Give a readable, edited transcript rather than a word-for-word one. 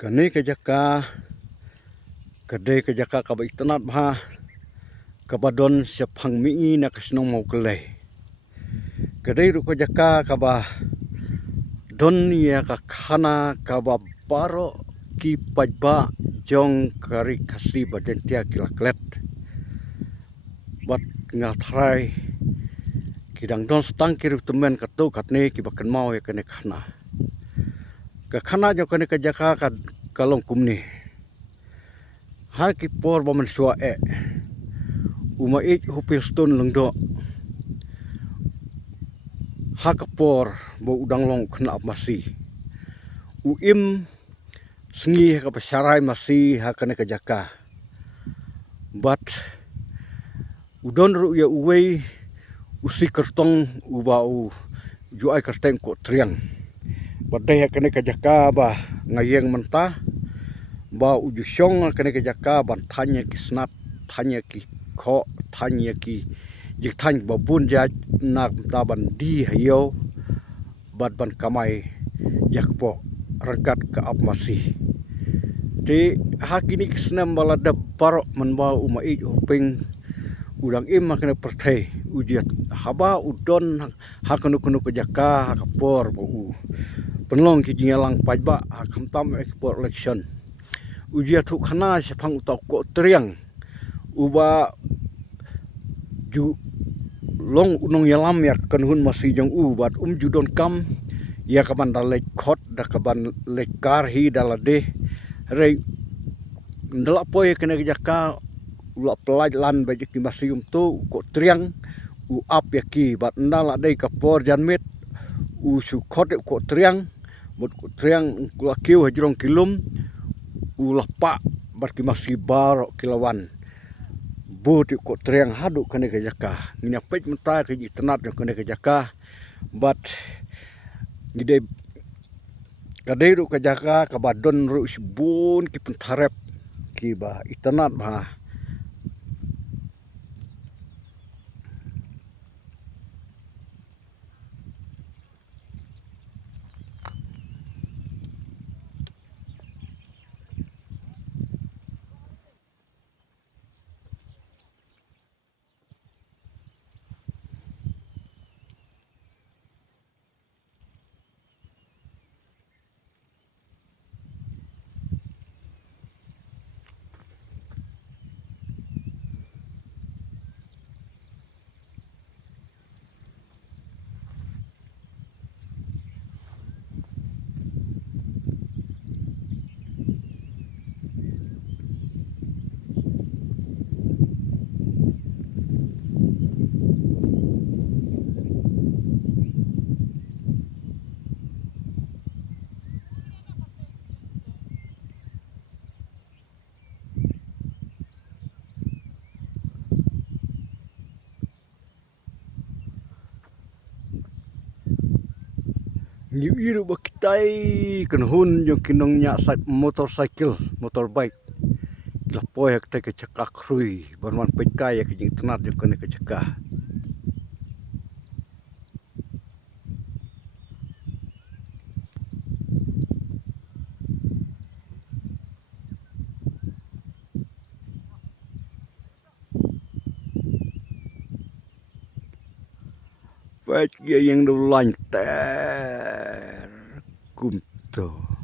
Kani kejaka kadai kejaka kaba itanat bha kabadon sepang mingi na kasnong mau kelai. Kadai ru kejaka kaba don ya ka khana kaba baro ki pajba jong kari kasi baden tia kilaklet. Bat ngathrai kidang don stang kiri temen katu katne ki bakan mau ya kene khana. Ka khana jo kene kejaka kad kalong kumni. Ha ki por ba man sua uma hupil stone lengdo ha ka por bo udang long khna masi im sengi ka pasarai masi ha kene kejaka but udon ru ya uwei usi kertong ubau juai kerteng ko triang badai ha kene kejaka ba ngayeng mentah ba uju syong kene kejaka ban tanya ki snap tanya ki kho tanya ki jik tanya babun ja nak taban di hayo bad ban kamai yakpo rangkat ke ap masih di hakini kisnam balada parok menba umai uping udang im makna perthai ujiat haba udon hakanu kunu kejaka hakapor bu penlong ki jingalang pajba hakamtam ekspor election ujiat hu khana sepang utak ko triang uba ju long unong yalam ya kanhun masih jong bat judon kam ya kaban dalek khot da kaban lekar hi dalade rei ndala poy kena jaka ula pelaj lan baje ki masih tu ko triang u ap ya ki bat ndala dei kapor janmet u su khot ko triang mut ko triang kula kiu hajrong kilum ulah pak bat ki masih bar kilawan boti ko triang hadu kene kejaka ngina pej menta ke tenat kene kejaka but ngide kadai ru kejaka kabadon ru sibun ki pentarep ki ba itanat bah New Year bakitai kenhun yung kinong nya motorcycle motorbike lapoy hak te kecakak rui barman pekai ya kijing tenat yung kene kecakah baik yang do lanter kumto